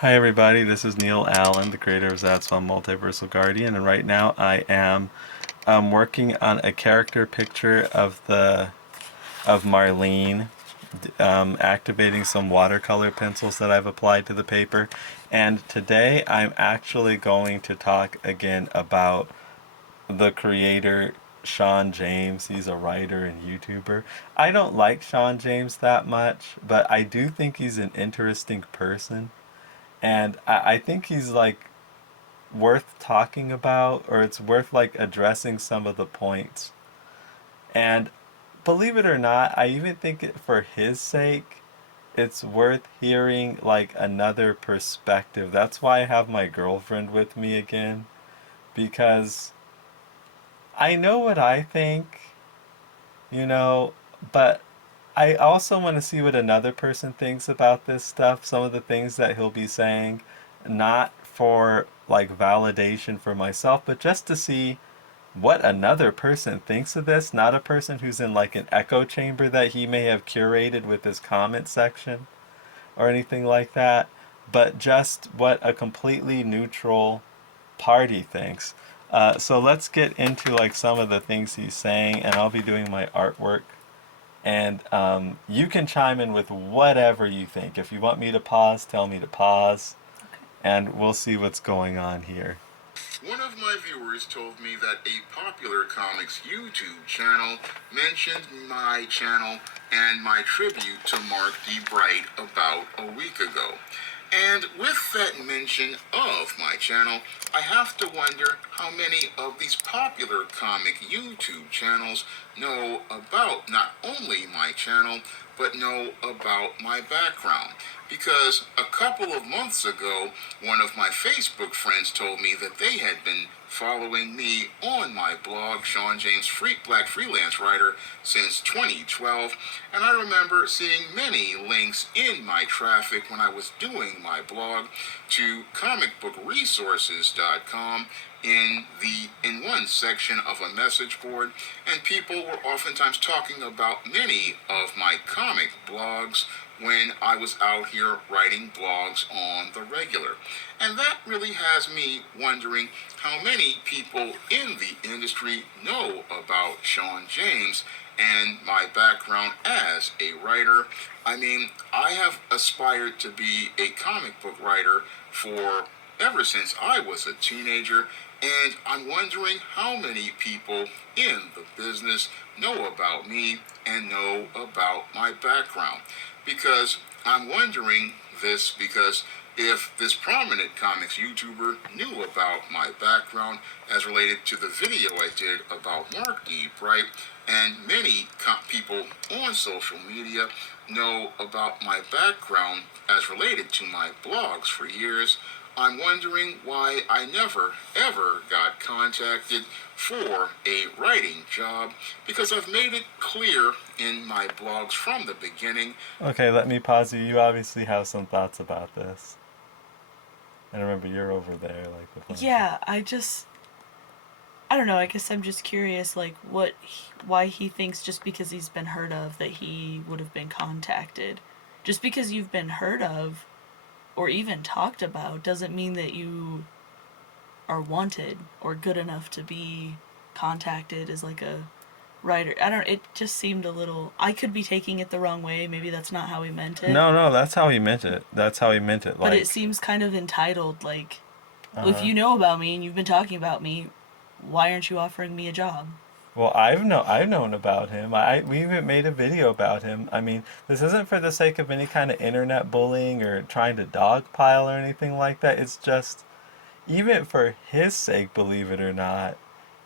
Hi everybody, this is Neil Allen, the creator of Zatswan Multiversal Guardian, and right now I am working on a character picture of Marlene, activating some watercolor pencils that I've applied to the paper. And today I'm actually going to talk again about the creator Shawn James. He's a writer and YouTuber. I don't like Shawn James that much, but I do think he's an interesting person. And I think he's like worth talking about, or it's worth like addressing some of the points. And believe it or not, I even think for his sake, it's worth hearing like another perspective. That's why I have my girlfriend with me again, because I know what I think, you know, but I also want to see what another person thinks about this stuff, some of the things that he'll be saying, not for like validation for myself, but just to see what another person thinks of this, not a person who's in like an echo chamber that he may have curated with his comment section or anything like that, but just what a completely neutral party thinks. So let's get into like some of the things he's saying, and I'll be doing my artwork and you can chime in with whatever you think. If you want me to pause, tell me to pause, and we'll see what's going on here. One of my viewers told me that a popular comics YouTube channel mentioned my channel and my tribute to Mark D. Bright about a week ago. And with that mention of my channel, I have to wonder how many of these popular comic YouTube channels know about not only my channel, but know about my background. Because a couple of months ago, one of my Facebook friends told me that they had been following me on my blog, Shawn James Black Freelance Writer, since 2012, and I remember seeing many links in my traffic when I was doing my blog to comicbookresources.com in one section of a message board, and people were oftentimes talking about many of my comic blogs when I was out here writing blogs on the regular. And that really has me wondering how many people in the industry know about Shawn James and my background as a writer. I mean, I have aspired to be a comic book writer for ever since I was a teenager, and I'm wondering how many people in the business know about me and know about my background. Because I'm wondering this because if this prominent comics YouTuber knew about my background as related to the video I did about Mark D. Bright, and many people on social media know about my background as related to my blogs for years, I'm wondering why I never ever got contacted for a writing job, because I've made it clear in my blogs from the beginning. Okay, let me pause you. You obviously have some thoughts about this. And remember, you're over there, like the phone. Yeah, I don't know. I guess I'm just curious, like, why he thinks just because he's been heard of that he would have been contacted. Just because you've been heard of or even talked about doesn't mean that you are wanted or good enough to be contacted as like a writer. I don't. It just seemed a little. I could be taking it the wrong way. Maybe that's not how he meant it. No, no, that's how he meant it. That's how he meant it. But it Like, seems kind of entitled. Like, well, if uh, you know about me and you've been talking about me, why aren't you offering me a job? well, I've known about him. We even made a video about him. I mean, this isn't for the sake of any kind of internet bullying or trying to dogpile or anything like that. It's just even for his sake, believe it or not,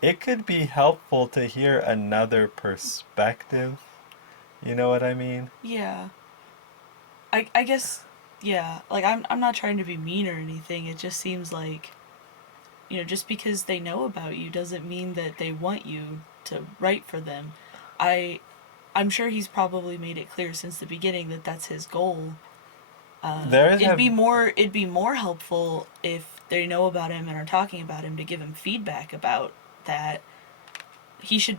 it could be helpful to hear another perspective. You know what I mean? Yeah. I guess yeah, like I'm not trying to be mean or anything. It just seems like, just because they know about you doesn't mean that they want you to write for them. I I'm sure he's probably made it clear since the beginning that that's his goal. There It'd have be more helpful if they know about him and are talking about him to give him feedback about that. He should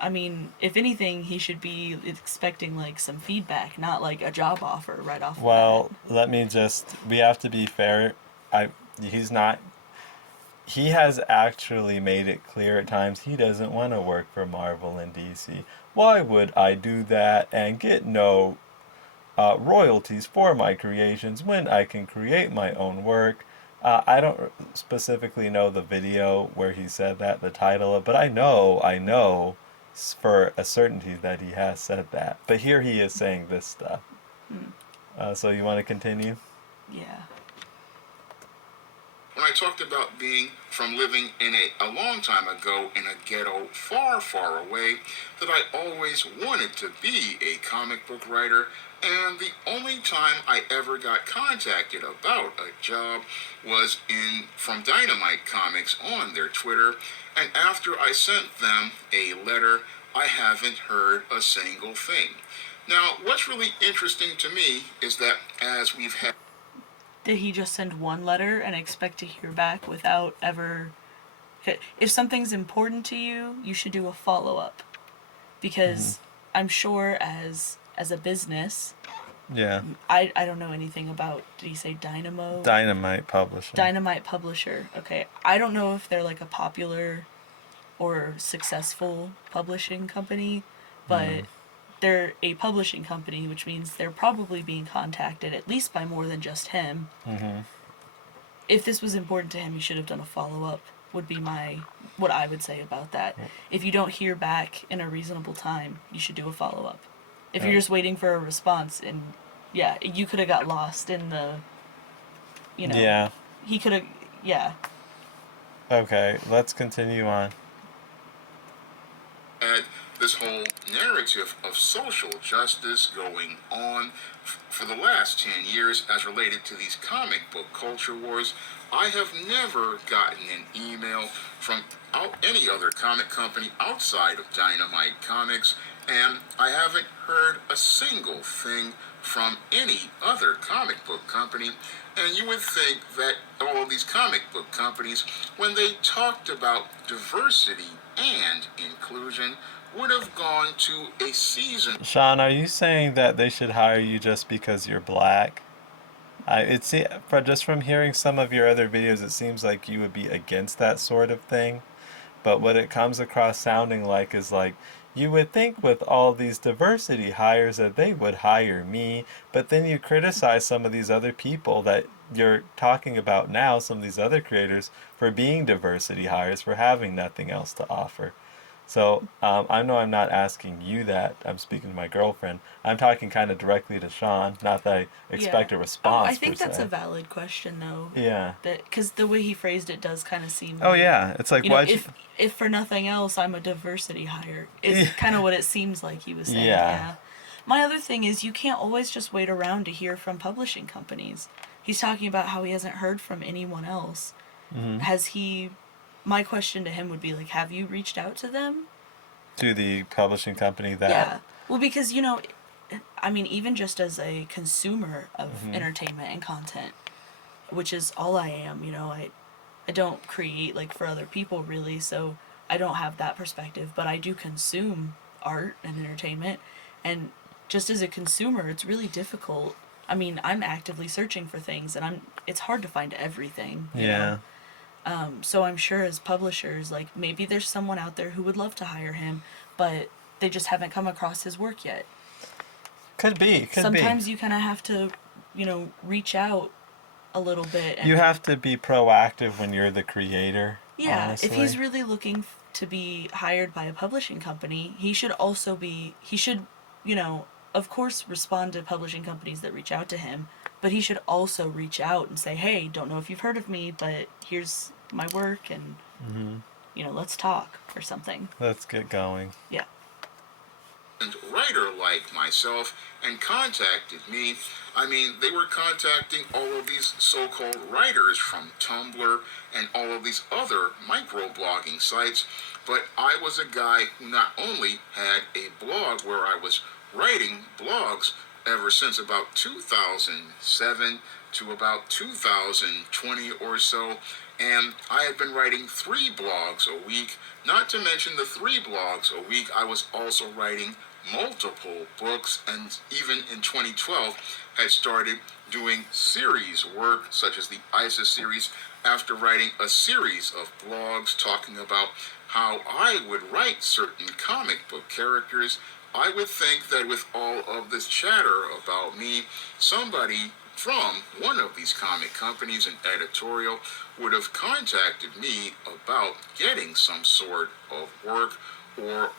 I mean, if anything, he should be expecting like some feedback, not like a job offer right off the Well, bat. we have to be fair. I, he's not, he has actually made it clear at times he doesn't want to work for Marvel and DC. Why would I do that and get no royalties for my creations when I can create my own work? I don't specifically know the video where he said that, the title of, but I know for a certainty that he has said that. But here he is saying this stuff. Hmm. So you want to continue? Yeah. When I talked about being from living in a long time ago in a ghetto far, far away, that I always wanted to be a comic book writer, and the only time I ever got contacted about a job was in from Dynamite Comics on their Twitter, and after I sent them a letter, I haven't heard a single thing. Now, what's really interesting to me is that as we've had Did he just send one letter and expect to hear back without ever? If something's important to you, you should do a follow up, because I'm sure as a business, Yeah. I don't know anything about. Did he say Dynamo? Dynamite Publishing. Dynamite Publisher. Okay, I don't know if they're like a popular or successful publishing company, but they're a publishing company, which means they're probably being contacted at least by more than just him. Mm-hmm. If this was important to him, he should have done a follow up. Would be what I would say about that. If you don't hear back in a reasonable time, you should do a follow up. If you're just waiting for a response, and yeah, you could have got lost in the, Yeah. he could have, yeah. Okay, let's continue on. had this whole narrative of social justice going on for the last 10 years as related to these comic book culture wars. I have never gotten an email from any other comic company outside of Dynamite Comics, and I haven't heard a single thing from any other comic book company. And you would think that all of these comic book companies, when they talked about diversity and inclusion, would have gone to a season. Shawn, are you saying that they should hire you just because you're black? Just from hearing some of your other videos, it seems like you would be against that sort of thing. But what it comes across sounding like is like, you would think with all these diversity hires that they would hire me, but then you criticize some of these other people that you're talking about now, some of these other creators, for being diversity hires, for having nothing else to offer. So I know I'm not asking you that. I'm speaking to my girlfriend. I'm talking kind of directly to Shawn. Not that I expect a response. I think per that's se. a valid question, though. Yeah. Because the way he phrased it does kind of seem. Oh yeah, it's like why? If for nothing else, I'm a diversity hire. Is kind of what it seems like he was saying. Yeah. My other thing is you can't always just wait around to hear from publishing companies. He's talking about how he hasn't heard from anyone else. Mm-hmm. Has he? My question to him would be like, have you reached out to them? To the publishing company that. Yeah. Well, because I mean, even just as a consumer of entertainment and content, which is all I am, I don't create like for other people really, so I don't have that perspective, but I do consume art and entertainment, and just as a consumer, it's really difficult. I mean, I'm actively searching for things, and it's hard to find everything. Yeah. So I'm sure as publishers, like maybe there's someone out there who would love to hire him, but they just haven't come across his work yet. Could be. Sometimes you kind of have to, reach out a little bit. And you have to be proactive when you're the creator. yeah, honestly. if he's really looking to be hired by a publishing company, he should, of course, respond to publishing companies that reach out to him, but he should also reach out and say, hey, don't know if you've heard of me, but here's my work, and, let's talk or something. Let's get going. Yeah. And writer like myself and contacted me. I mean, they were contacting all of these so-called writers from Tumblr and all of these other microblogging sites, but I was a guy who not only had a blog where I was writing blogs ever since about 2007, to about 2020 or so, and I had been writing 3 blogs a week. Not to mention the 3 blogs a week, I was also writing multiple books, and even in 2012 had started doing series work such as the ISIS series after writing a series of blogs talking about how I would write certain comic book characters. I would think that with all of this chatter about me, somebody from one of these comic companies, an editorial, would have contacted me about getting some sort of work or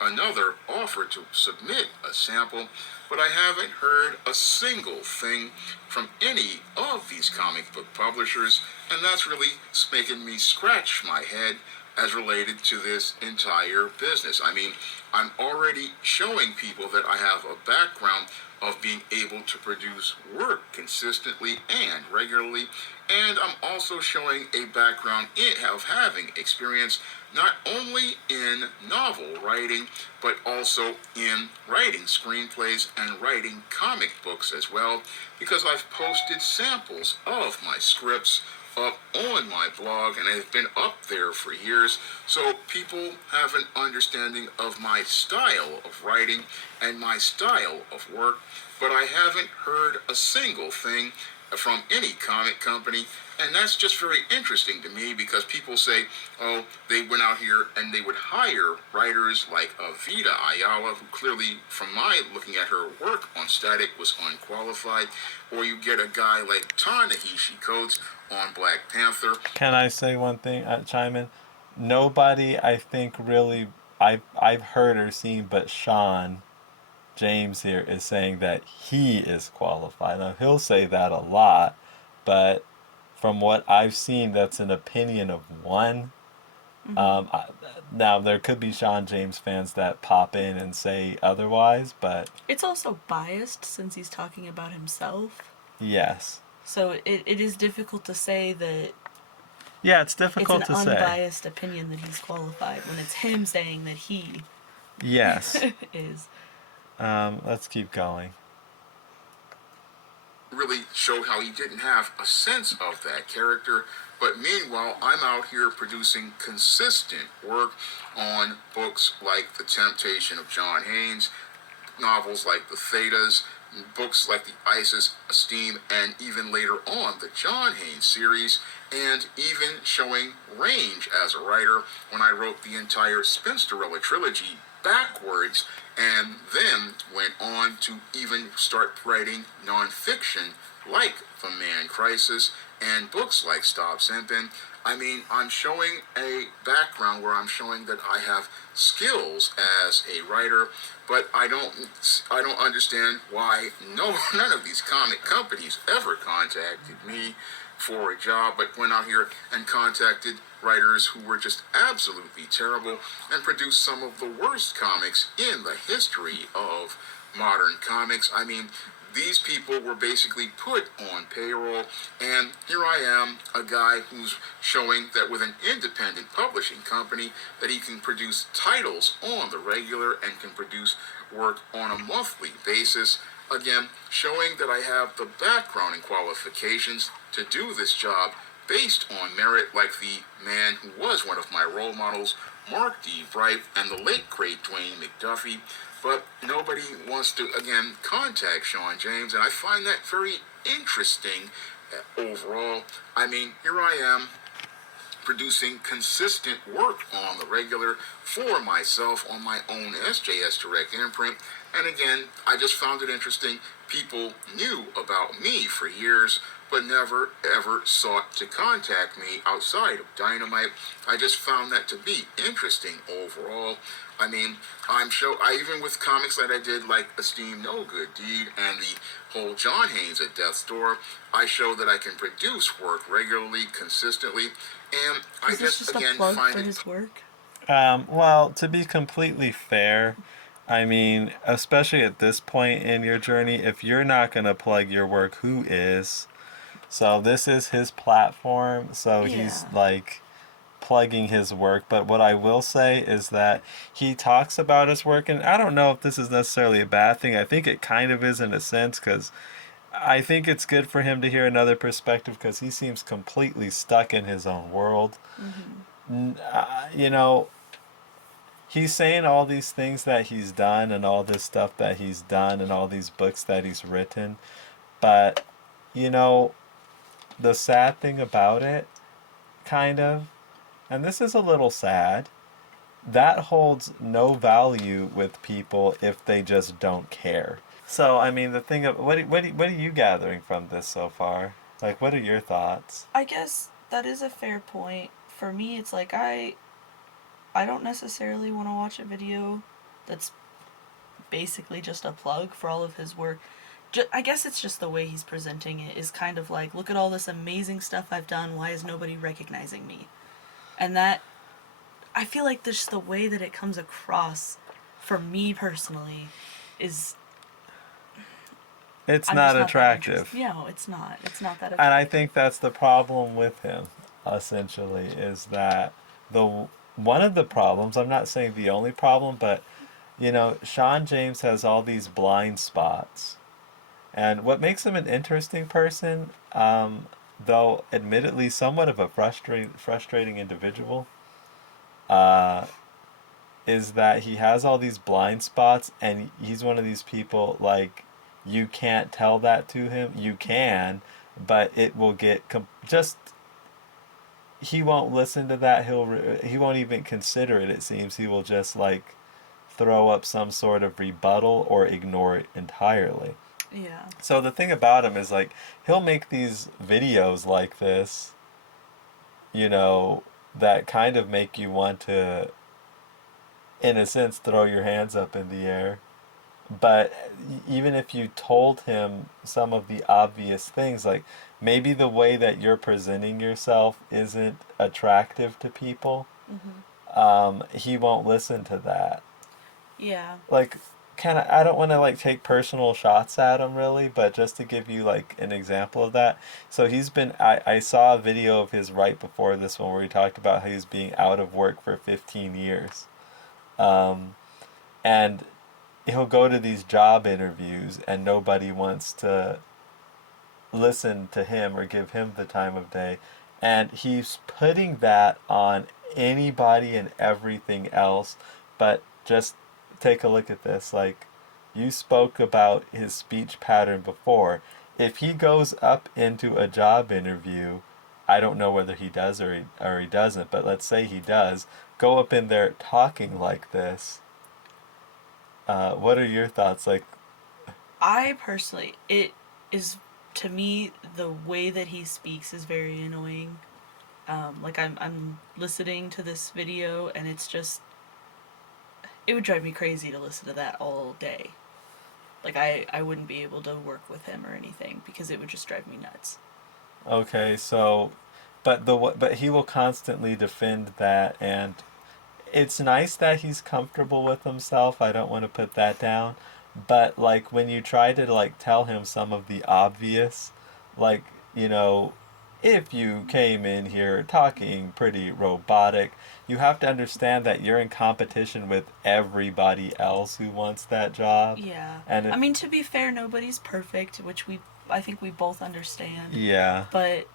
another offer to submit a sample, but I haven't heard a single thing from any of these comic book publishers, and that's really making me scratch my head as related to this entire business. I mean, I'm already showing people that I have a background of being able to produce work consistently and regularly, and I'm also showing a background of having experience not only in novel writing, but also in writing screenplays and writing comic books as well, because I've posted samples of my scripts up on my blog, and I've been up there for years, so people have an understanding of my style of writing and my style of work, but I haven't heard a single thing from any comic company, and that's just very interesting to me because people say, oh, they went out here and they would hire writers like Vida Ayala, who clearly, from my looking at her work on Static, was unqualified, or you get a guy like Ta-Nehisi Coates on Black Panther. Can I say one thing, chime in? Nobody, I think, really, I've heard or seen, but Shawn James here is saying that he is qualified. Now, he'll say that a lot, but from what I've seen, that's an opinion of one. Now, there could be Shawn James fans that pop in and say otherwise, but It's also biased since he's talking about himself. yes. So it is difficult to say that Yeah, it's it's difficult an to say. unbiased opinion that he's qualified when it's him saying that he Yes. is. Let's keep going. Really showed how he didn't have a sense of that character, but meanwhile I'm out here producing consistent work on books like The Temptation of John Haynes, novels like The Thetas, books like the ISIS Esteem, and even later on the John Haynes series, and even showing range as a writer when I wrote the entire Spinsterella trilogy backwards, and then went on to even start writing nonfiction like The Man Crisis and books like Stop Simpin'. I mean, I'm showing a background where I'm showing that I have skills as a writer, but I don't understand why none of these comic companies ever contacted me for a job, but went out here and contacted writers who were just absolutely terrible and produced some of the worst comics in the history of modern comics. I mean, these people were basically put on payroll, and here I am, a guy who's showing that with an independent publishing company that he can produce titles on the regular and can produce work on a monthly basis. Again, showing that I have the background and qualifications to do this job based on merit, like the man who was one of my role models, Mark D. Bright, and the late great Dwayne McDuffie. But nobody wants to, again, contact Shawn James, and I find that very interesting overall. I mean, here I am producing consistent work on the regular for myself on my own SJS Direct imprint. And again, I just found it interesting. People knew about me for years, but never ever sought to contact me outside of Dynamite. I just found that to be interesting overall. I mean, I even with comics that I did like Esteem No Good Deed and the whole John Haynes at Death's Door, I show that I can produce work regularly, consistently, and I Is this just just again a plug find for it. his work? Well, to be completely fair, I mean, especially at this point in your journey, if you're not going to plug your work, who is? So this is his platform, so he's Yeah. like plugging his work. But what I will say is that he talks about his work, and I don't know if this is necessarily a bad thing. I think it kind of is in a sense, because I think it's good for him to hear another perspective because he seems completely stuck in his own world. You know, he's saying all these things that he's done and all this stuff that he's done and all these books that he's written. But, you know, the sad thing about it, kind of, and this is a little sad, that holds no value with people if they just don't care. So, I mean, the thing of what are you gathering from this so far? Like, what are your thoughts? I guess that is a fair point. For me, it's like I don't necessarily want to watch a video that's basically just a plug for all of his work. I guess it's just the way he's presenting it is kind of like, look at all this amazing stuff I've done. Why is nobody recognizing me? And that, I feel like just the way that it comes across, for me personally, is It's I'm not just not that attractive. interested. No, it's not. It's not that attractive. And I think that's the problem with him, essentially, is that the one of the problems, I'm not saying the only problem, but you know, Shawn James has all these blind spots. And what makes him an interesting person, though admittedly somewhat of a frustrating individual, uh, is that he has all these blind spots, and he's one of these people like you can't tell that to him. You can, but it will get just he won't listen to that. He won't even consider it. It seems he will just like throw up some sort of rebuttal or ignore it entirely. Yeah. So the thing about him is like he'll make these videos like this, you know, that kind of make you want to, in a sense, throw your hands up in the air. But even if you told him some of the obvious things, like maybe the way that you're presenting yourself isn't attractive to people, he won't listen to that. Yeah. Like, kind of, I don't want to like take personal shots at him really, but just to give you like an example of that. So I saw a video of his right before this one where he talked about how he's being out of work for 15 years. And he'll go to these job interviews and nobody wants to listen to him or give him the time of day. And he's putting that on anybody and everything else. But just take a look at this. Like, you spoke about his speech pattern before. If he goes up into a job interview, I don't know whether he does or he doesn't, but let's say he does, go up in there talking like this. What are your thoughts? Like, I personally, it is, to me, the way that he speaks is very annoying. Like I'm listening to this video and it's just, it would drive me crazy to listen to that all day. Like I wouldn't be able to work with him or anything because it would just drive me nuts. okay, so, but he will constantly defend that, and it's nice that he's comfortable with himself. I don't want to put that down, but like when you try to like tell him some of the obvious, like, you know, if you came in here talking pretty robotic, you have to understand that you're in competition with everybody else who wants that job. Yeah. And I mean, to be fair, nobody's perfect, which I think we both understand. yeah. But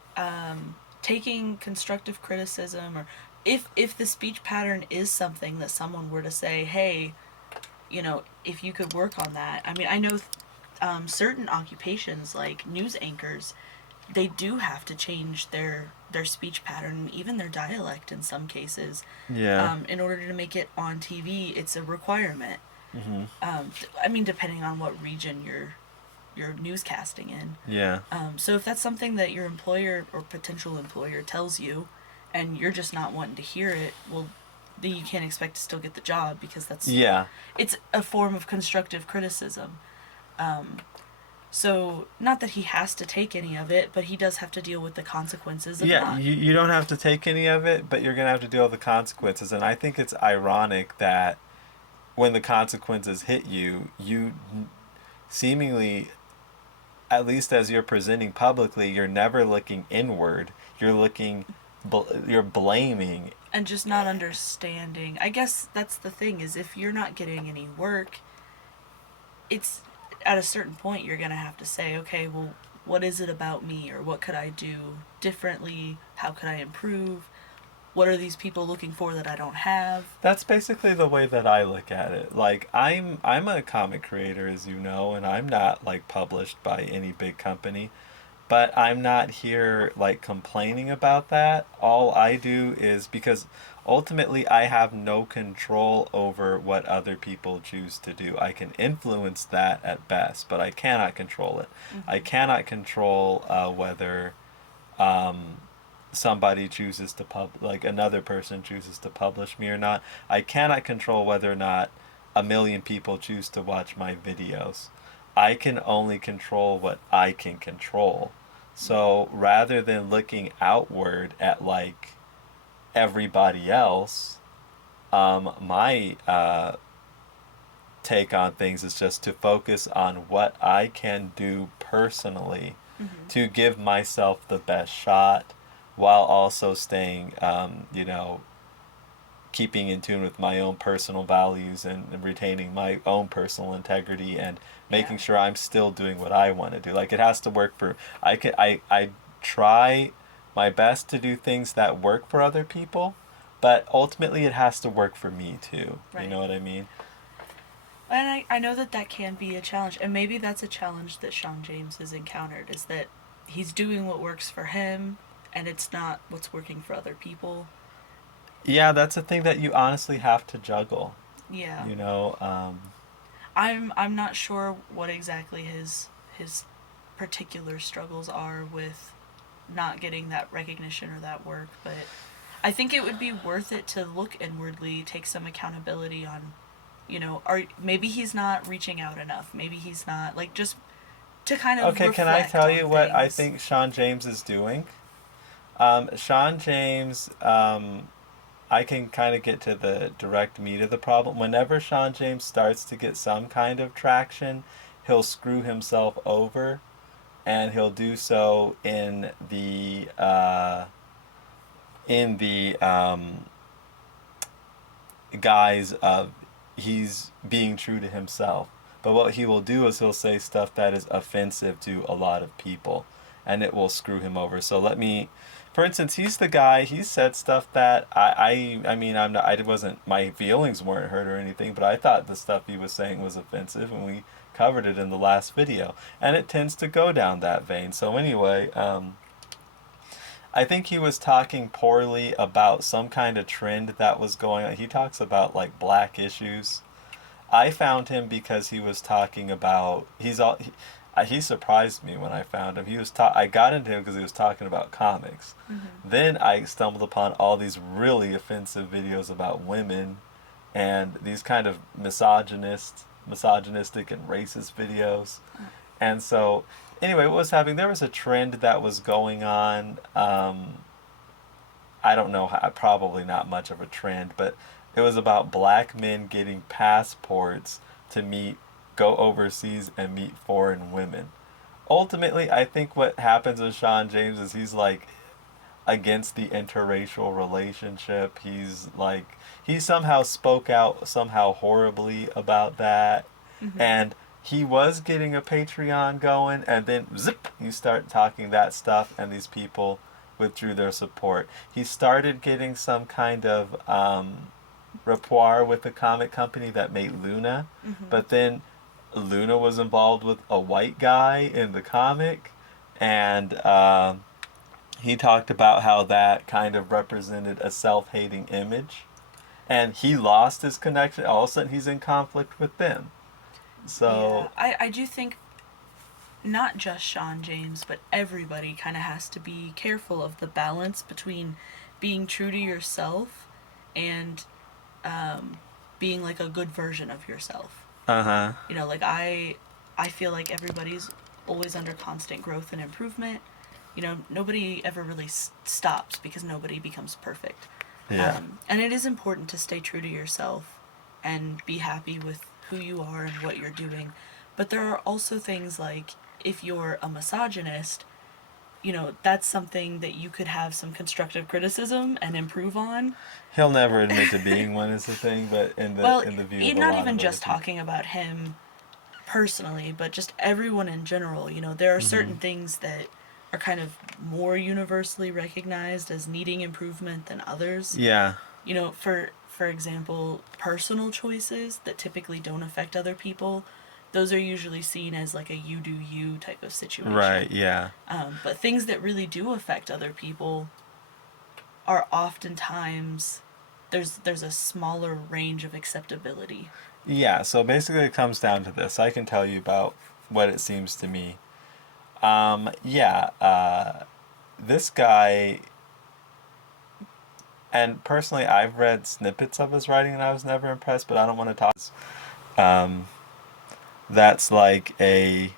taking constructive criticism, or if the speech pattern is something that someone were to say, hey, you know, if you could work on that. I mean, I know certain occupations like news anchors, they do have to change their speech pattern, even their dialect in some cases. Yeah. In order to make it on TV, it's a requirement. Mm-hmm. I mean, depending on what region you're newscasting in. Yeah. So if that's something that your employer or potential employer tells you, and you're just not wanting to hear it, well, then you can't expect to still get the job because Yeah. it's a form of constructive criticism. So not that he has to take any of it, but he does have to deal with the consequences of Yeah, not. you don't have to take any of it, but you're going to have to deal with the consequences. And I think it's ironic that when the consequences hit you, you seemingly, at least as you're presenting publicly, you're never looking inward. You're you're blaming. And just not understanding. I guess that's the thing, is if you're not getting any work, it's at a certain point, you're going to have to say, okay, well, what is it about me, or what could I do differently? How could I improve? What are these people looking for that I don't have? That's basically the way that I look at it. Like I'm a comic creator, as you know, and I'm not like published by any big company. But I'm not here like complaining about that. All I do is because ultimately I have no control over what other people choose to do. I can influence that at best, but I cannot control it. I cannot control whether somebody chooses to like another person chooses to publish me or not. I cannot control whether or not a million people choose to watch my videos. I can only control what I can control. So rather than looking outward at like everybody else, my take on things is just to focus on what I can do personally to give myself the best shot while also staying, keeping in tune with my own personal values and retaining my own personal integrity and making sure I'm still doing what I want to do. Like it has to work for I try my best to do things that work for other people, but ultimately it has to work for me too. Right. You know what I mean? And I know that can be a challenge, and maybe that's a challenge that Shawn James has encountered, is that he's doing what works for him, and it's not what's working for other people. Yeah, that's a thing that you honestly have to juggle. Yeah. You know, I'm not sure what exactly his particular struggles are with not getting that recognition or that work, but I think it would be worth it to look inwardly, take some accountability on, or maybe he's not reaching out enough. Maybe he's not, like, just to kind of okay, can I tell you what I things. think Shawn James is doing? Shawn James, I can kind of get to the direct meat of the problem. Whenever Shawn James starts to get some kind of traction, he'll screw himself over, and he'll do so in the guise of he's being true to himself. But what he will do is he'll say stuff that is offensive to a lot of people, and it will screw him over. So let me, for instance, he's the guy. He said stuff that I mean, I'm not. I wasn't. My feelings weren't hurt or anything, but I thought the stuff he was saying was offensive, and we covered it in the last video, and it tends to go down that vein. So anyway, I think he was talking poorly about some kind of trend that was going on. He talks about like black issues. I found him because he was talking about he surprised me when I found him. I got into him because he was talking about comics. Then I stumbled upon all these really offensive videos about women and these kind of misogynistic and racist videos. And so anyway, what was happening? There was a trend that was going on. I don't know how, probably not much of a trend, but it was about black men getting passports to go overseas and meet foreign women. Ultimately, I think what happens with Shawn James is he's like against the interracial relationship. He somehow spoke out somehow horribly about that. And he was getting a Patreon going, and then zip, you start talking that stuff, and these people withdrew their support. He started getting some kind of rapport with the comic company that made Luna, but then Luna was involved with a white guy in the comic, and he talked about how that kind of represented a self-hating image, and he lost his connection. All of a sudden, he's in conflict with them. So yeah, I do think not just Shawn James, but everybody kind of has to be careful of the balance between being true to yourself and being like a good version of yourself. Like I feel like everybody's always under constant growth and improvement. Nobody ever really stops because nobody becomes perfect. yeah. And it is important to stay true to yourself and be happy with who you are and what you're doing. But there are also things like, if you're a misogynist, that's something that you could have some constructive criticism and improve on. He'll never admit to being one is the thing, but in the view of a not lot even of just other talking about him personally, but just everyone in general. You know, there are certain Mm-hmm. things that are kind of more universally recognized as needing improvement than others. Yeah. You know, for example, personal choices that typically don't affect other people, those are usually seen as like a you do you type of Right. situation. Yeah. But things that really do affect other people are oftentimes there's a smaller range of acceptability. Yeah. So basically, it comes down to this. I can tell you about what it seems to me. Yeah. This guy, and personally, I've read snippets of his writing, and I was never impressed. But I don't want to talk. Um, that's like a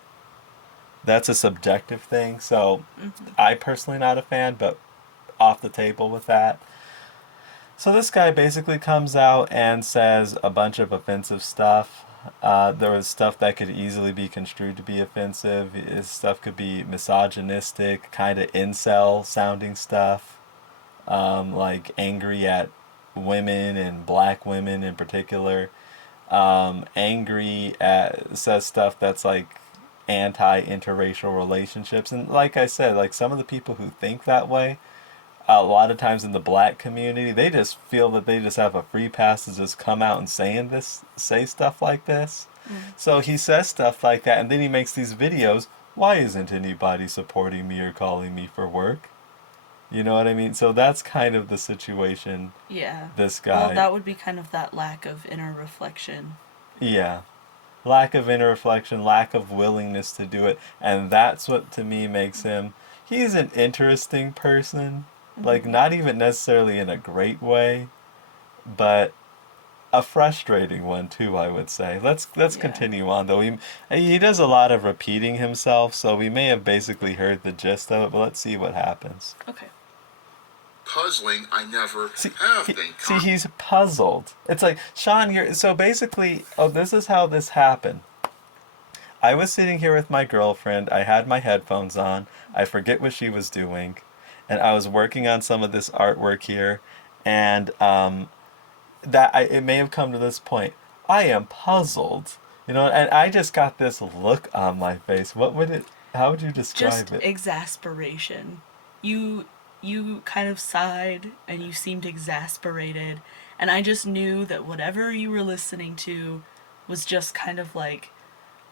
that's a subjective thing. So Mm-hmm. I personally not a fan, but off the table with that. So this guy basically comes out and says a bunch of offensive stuff. There was stuff that could easily be construed to be offensive. His stuff could be misogynistic, kind of incel sounding stuff, like angry at women and black women in particular. Angry at says stuff that's like anti interracial relationships, and like I said, like some of the people who think that way a lot of times in the black community, they just feel that they just have a free pass to just come out and say stuff like this. Mm. So he says stuff like that, and then he makes these videos. Why isn't anybody supporting me or calling me for work? You know what I mean? So that's kind of the situation. Yeah. This Well, guy, that would be kind of that lack of inner reflection. yeah, lack of inner reflection, lack of willingness to do it, and that's what to me makes him. He's an interesting person, like Mm-hmm. not even necessarily in a great way, but a frustrating one too, I would say. Let's Yeah. continue on though. He does a lot of repeating himself, so we may have basically heard the gist of it, but let's see what happens. Okay. Puzzling, I never See, have been. he's puzzled. It's like Shawn, you're so basically. Oh, this is how this happened. I was sitting here with my girlfriend. I had my headphones on. I forget what she was doing, and I was working on some of this artwork here, and it may have come to this point. I am puzzled, and I just got this look on my face. What would it? How would you describe Just it? exasperation. You you kind of sighed and you seemed exasperated, and I just knew that whatever you were listening to was just kind of like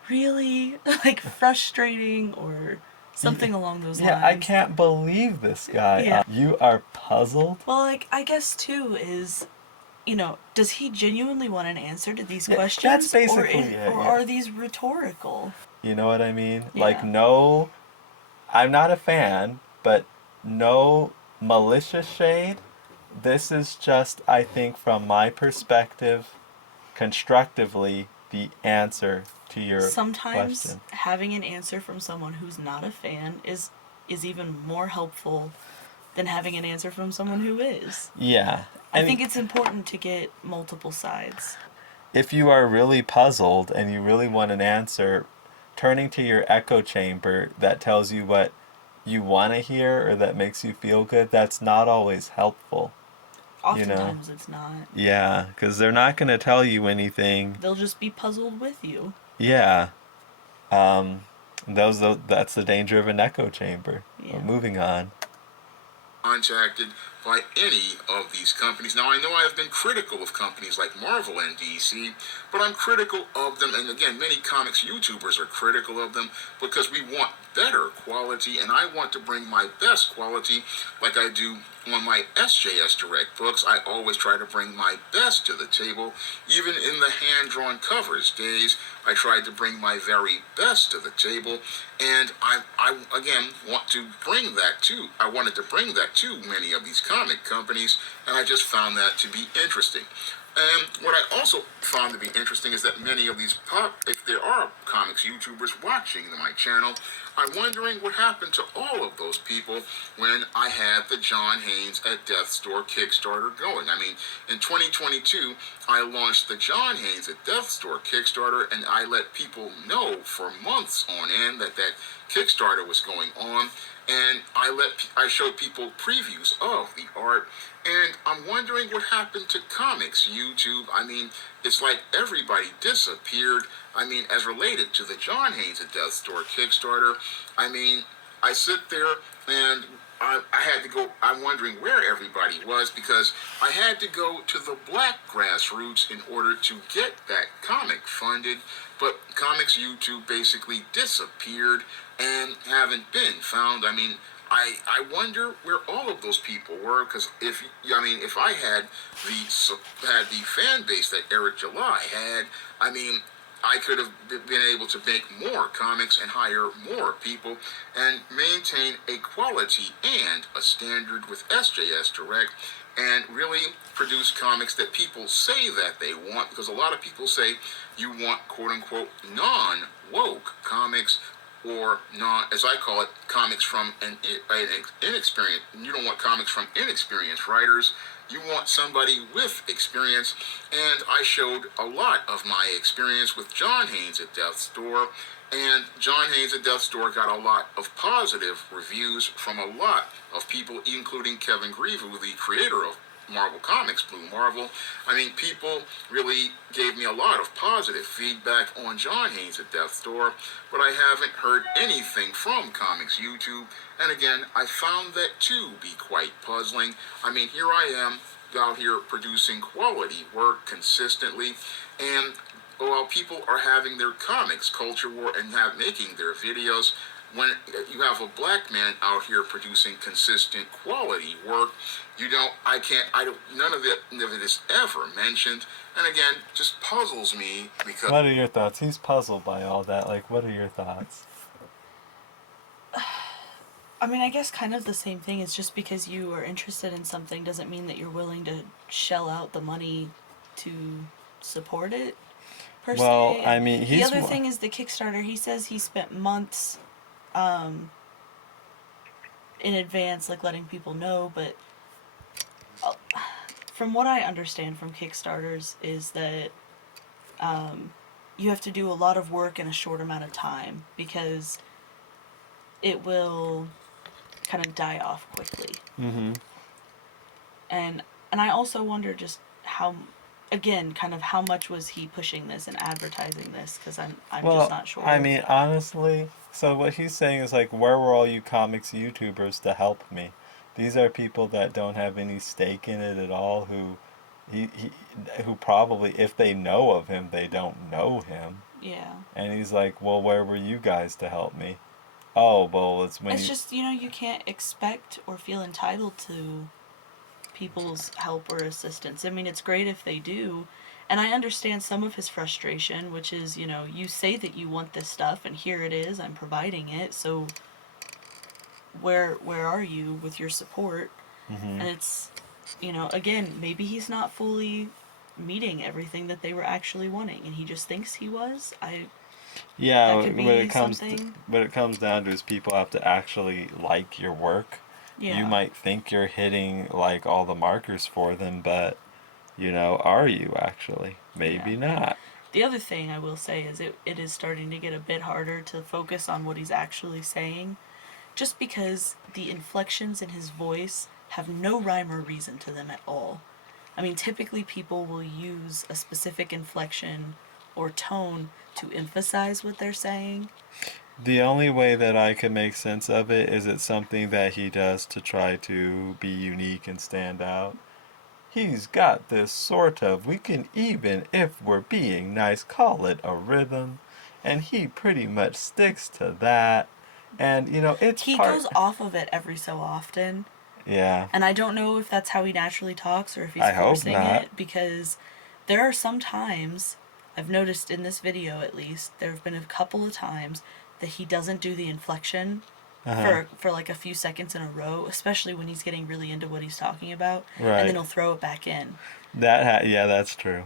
really like frustrating or Y- something along those Yeah, I lines. can't believe this guy. Yeah. You are puzzled. Well, like I guess too is, you know, does he genuinely want an answer to these Yeah, that's questions, basically it. or Yeah, are these rhetorical? you know what I mean. Like Yeah. no, I'm not a fan, but no malicious shade. This is just, I think, from my perspective, constructively the answer to your Sometimes question. having an answer from someone who's not a fan is even more helpful than having an answer from someone who is. Yeah. I And think it's important to get multiple sides. if you are really puzzled and you really want an answer, turning to your echo chamber that tells you what you want to hear or that makes you feel good, that's not always helpful, you know? Oftentimes it's not. Yeah, because they're not going to tell you anything. They'll just be puzzled with you. Yeah. Um, that's the danger of an echo chamber. Yeah. But moving on. Contacted by any of these companies. Now, I know I have been critical of companies like Marvel and DC, but I'm critical of them, and again, many comics YouTubers are critical of them because we want better quality, and I want to bring my best quality like I do on my SJS Direct books. I always try to bring my best to the table, even in the hand-drawn covers days. I tried to bring my very best to the table, and I again want to bring that to. I wanted to bring that to many of these comic companies, and I just found that to be interesting. And what I also found to be interesting is that many of these if there are comics YouTubers watching my channel, I'm wondering what happened to all of those people when I had the John Haynes at Death's Door Kickstarter going. I mean, in 2022, I launched the John Haynes at Death's Door Kickstarter, and I let people know for months on end that Kickstarter was going on. and I showed people previews of the art, and I'm wondering what happened to comics YouTube. I mean, it's like everybody disappeared. I mean, as related to the John Haynes at Death's Door Kickstarter, I mean, I sit there and I had to go. I'm wondering where everybody was because I had to go to the black grassroots in order to get that comic funded. But Comics YouTube basically disappeared and haven't been found. I mean, I wonder where all of those people were because if I had the fan base that Eric July had, I mean, I could have been able to make more comics and hire more people and maintain a quality and a standard with SJS Direct and really produce comics that people say that they want, because a lot of people say you want quote unquote non-woke comics, or non, as I call it, comics from an inexperienced. You don't want comics from inexperienced writers. You want somebody with experience, and I showed a lot of my experience with John Haynes at Death's Door, and John Haynes at Death's Door got a lot of positive reviews from a lot of people, including Kevin Grievu, the creator of Marvel Comics, Blue Marvel. I mean, people really gave me a lot of positive feedback on John Haynes at Death's Door, but I haven't heard anything from Comics YouTube, and again, I found that to be quite puzzling. I mean, here I am out here producing quality work consistently, and while people are having their comics culture war and making their videos, when you have a black man out here producing consistent quality work, none of it is ever mentioned. And again, just puzzles me because... What are your thoughts? He's puzzled by all that. Like, what are your thoughts? I mean, I guess kind of the same thing. Is just because you are interested in something doesn't mean that you're willing to shell out the money to support it, per Well, se. I mean, the other thing is the Kickstarter. He says he spent months in advance, like letting people know, but from what I understand from Kickstarters is that you have to do a lot of work in a short amount of time because it will kind of die off quickly. Mm-hmm. And I also wonder just how, again, kind of how much was he pushing this and advertising this, because I'm just not sure. I mean, honestly, so what he's saying is like, where were all you comics YouTubers to help me? These are people that don't have any stake in it at all, who probably, if they know of him, they don't know him. Yeah. And he's like, well, where were you guys to help me? Oh, well, it's just, you can't expect or feel entitled to people's help or assistance. I mean, it's great if they do. And I understand some of his frustration, which is, you say that you want this stuff and here it is, I'm providing it. So where are you with your support? Mm-hmm. And it's, again, maybe he's not fully meeting everything that they were actually wanting and he just thinks he was. Yeah, that could be what it comes down to is people have to actually like your work. Yeah. You might think you're hitting like all the markers for them, but are you actually? Maybe not. The other thing I will say is it is starting to get a bit harder to focus on what he's actually saying, just because the inflections in his voice have no rhyme or reason to them at all. I mean, typically people will use a specific inflection or tone to emphasize what they're saying. The only way that I can make sense of it is it's something that he does to try to be unique and stand out. He's got this sort of, we can even, if we're being nice, call it a rhythm. And he pretty much sticks to that. And, He goes off of it every so often. Yeah. And I don't know if that's how he naturally talks or if he's forcing it, because there are some times, I've noticed in this video at least, there have been a couple of times that he doesn't do the inflection for like a few seconds in a row, especially when he's getting really into what he's talking about, right. And then he'll throw it back in. Yeah, that's true.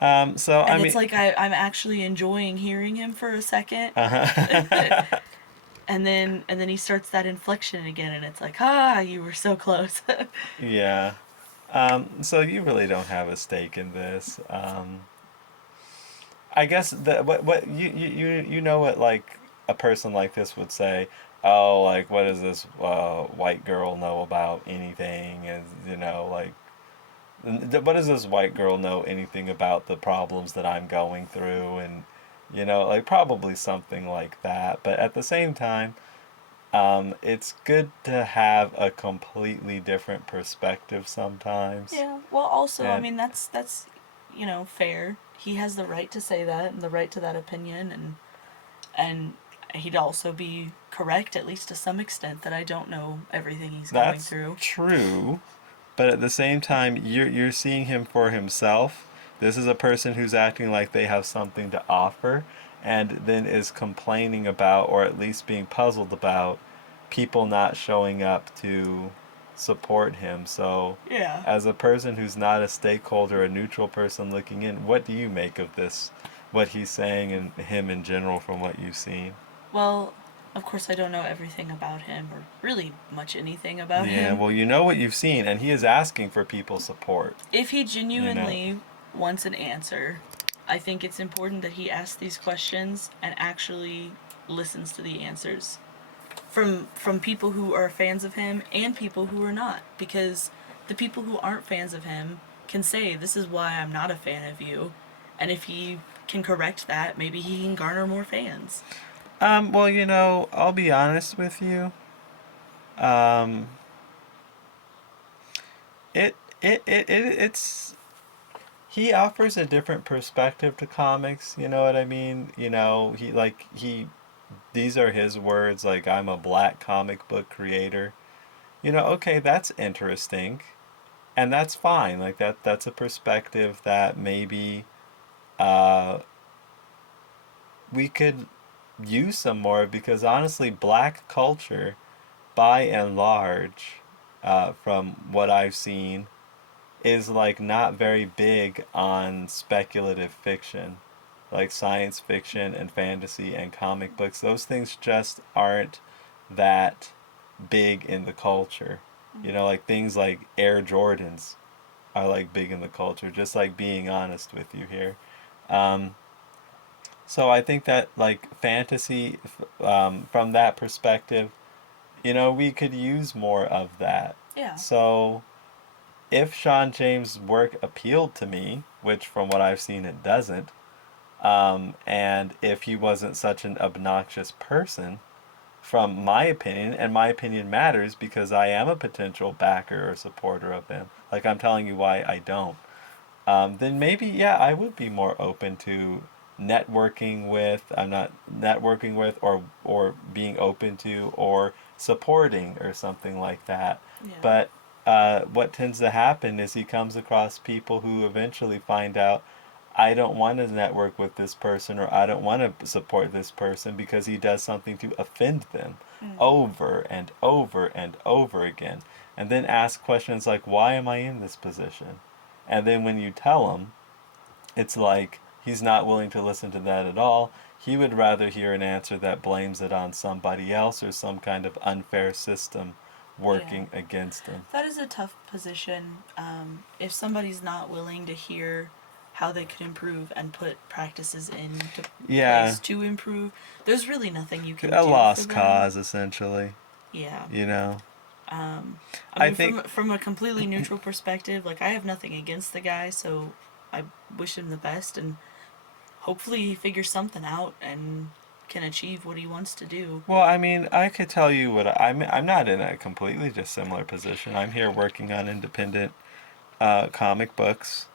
It's like I'm actually enjoying hearing him for a second, and then he starts that inflection again, and it's like, you were so close. Yeah. So you really don't have a stake in this. I guess what you know what like a person like this would say, oh, like, what does this white girl know about anything? And, you know, like, what does this white girl know anything about the problems that I'm going through? And, you know, like, probably something like that. But at the same time, it's good to have a completely different perspective sometimes. Yeah. Well, also, I And mean, that's fair. He has the right to say that and the right to that opinion, and he'd also be correct, at least to some extent, that I don't know everything he's going that's through. true. But at the same time, you're seeing him for himself. This is a person who's acting like they have something to offer, and then is complaining about, or at least being puzzled about, people not showing up to support him. So, Yeah. as a person who's not a stakeholder, a neutral person looking in, what do you make of this? What he's saying and him in general from what you've seen? Well, of course, I don't know everything about him, or really much anything about Yeah, him. well, you know what you've seen, and he is asking for people's support. If he You know. genuinely wants an answer, I think it's important that he asks these questions and actually listens to the answers from people who are fans of him and people who are not, because the people who aren't fans of him can say, this is why I'm not a fan of you, and if he can correct that, maybe he can garner more fans. Well, you know, I'll be honest with you. Um, it's he offers a different perspective to comics. You know what I mean? You know, these are his words. Like, I'm a black comic book creator. You know, okay, that's interesting, and that's fine. Like that's a perspective that maybe uh we could use some more, because honestly, black culture, by and large, from what I've seen, is like not very big on speculative fiction, like science fiction and fantasy and comic books. Those things just aren't that big in the culture. You know, like things like Air Jordans are like big in the culture, just like being honest with you here. Um, so I think that like fantasy, from that perspective, you know, we could use more of that. Yeah. So if Sean James' work appealed to me, which from what I've seen it doesn't, and if he wasn't such an obnoxious person, from my opinion, and my opinion matters because I am a potential backer or supporter of him, like I'm telling you why I don't, then maybe, yeah, I would be more open to I'm not networking with, or being open to, or supporting, or something like that. Yeah. But what tends to happen is he comes across people who eventually find out, I don't want to network with this person, or I don't want to support this person because he does something to offend them over and over and over again. And then ask questions like, why am I in this position? And then when you tell him, it's like he's not willing to listen to that at all. He would rather hear an answer that blames it on somebody else, or some kind of unfair system working against him. That is a tough position. If somebody's not willing to hear how they could improve and put practices into Yeah, place to improve, there's really nothing you can a do for lost them. cause, essentially. Yeah. You know, I I mean, think from a completely neutral perspective, like I have nothing against the guy, so I wish him the best, and hopefully he figures something out and can achieve what he wants to do. Well, I mean, I could tell you what I'm not in a completely dissimilar position. I'm here working on independent comic books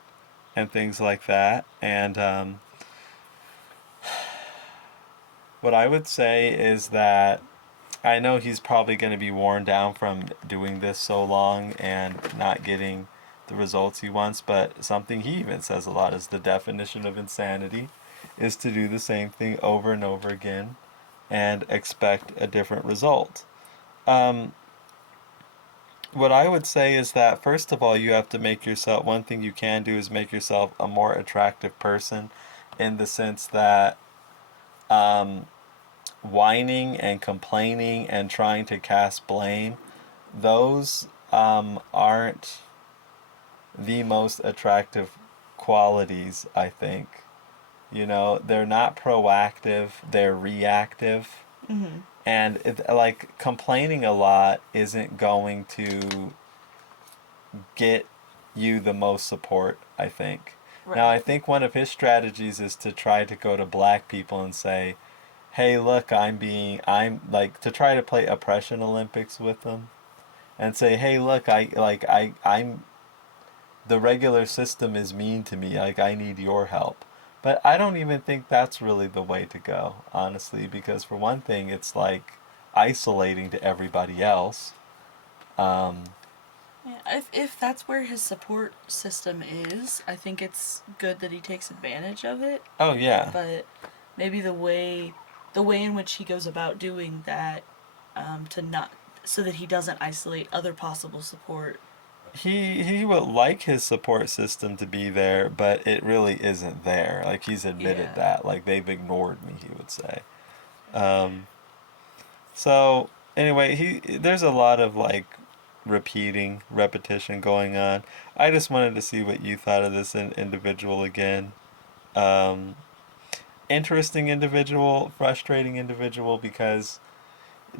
and things like that. And what I would say is that I know he's probably going to be worn down from doing this so long and not getting the results he wants, but something he even says a lot is the definition of insanity is to do the same thing over and over again and expect a different result. Um, what I would say is that, first of all, you have to make yourself, one thing you can do is make yourself a more attractive person, in the sense that um, whining and complaining and trying to cast blame, those aren't the most attractive qualities, I think. You know, they're not proactive, they're reactive. Mm-hmm. And like complaining a lot isn't going to get you the most support, I think. Right. Now, I think one of his strategies is to try to go to black people and say, "Hey, look, I'm like to try to play oppression Olympics with them and say, "Hey, look, I'm the regular system is mean to me. Like I need your help." But I don't even think that's really the way to go, honestly, because for one thing, it's like isolating to everybody else. Um, Yeah, if that's where his support system is, I think it's good that he takes advantage of it. oh yeah, But maybe the way in which he goes about doing that, to not so that he doesn't isolate other possible support. he would like his support system to be there, but it really isn't there. Like he's admitted Yeah. that. Like they've ignored me, he would say. Um, so anyway, he there's a lot of like repetition going on. I just wanted to see what you thought of this individual again. Um, Interesting individual, frustrating individual because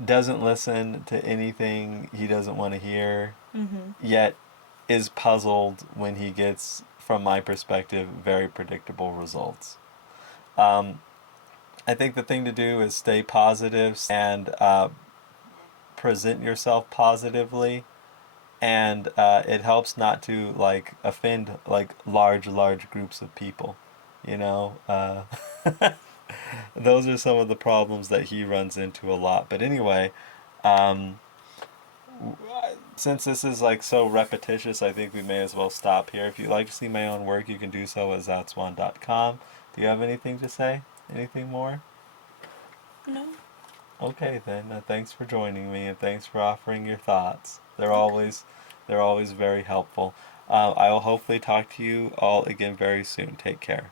doesn't listen to anything he doesn't want to hear, Mm-hmm. yet is puzzled when he gets, from my perspective, very predictable results. Um, I think the thing to do is stay positive and present yourself positively, and it helps not to like offend like large groups of people. You know, those are some of the problems that he runs into a lot. But anyway, um, since this is like so repetitious, I think we may as well stop here. If you'd like to see my own work, you can do so at zatswan.com. Do you have anything to say? Anything more? No. Okay then. Thanks for joining me and thanks for offering your thoughts. Okay. They're always very helpful. I will hopefully talk to you all again very soon. Take care.